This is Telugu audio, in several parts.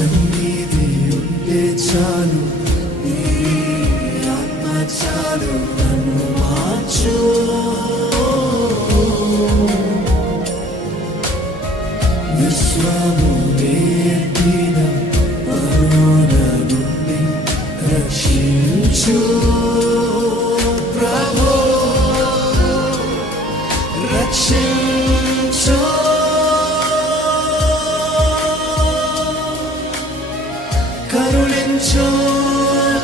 సన్నిధి ఉంటే చాలు, నీ ఆత్మ చాలు నన్ను మార్చు. విశ్వము వేడిన వరుణ నుండి రక్షించు ప్రభు, రక్షించు. కరుణించు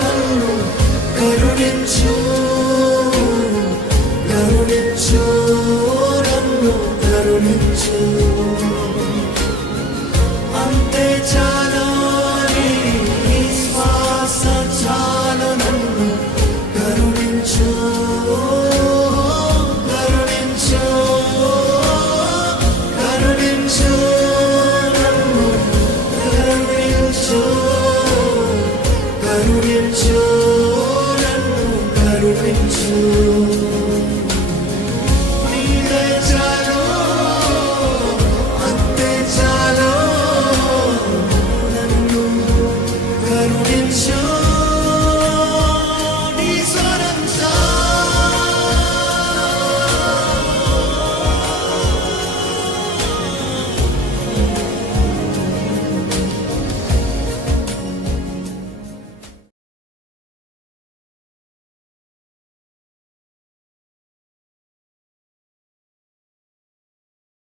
నన్ను, కరుణించు, కరుణించు నన్ను, కరుణించు. అంతే చాలు, నీ శ్వాస చాలు నన్ను కరుణించు, కరుణించు, కరుణించు నన్ను, కరుణించు, కరుణించు నన్ను, కరుణించు.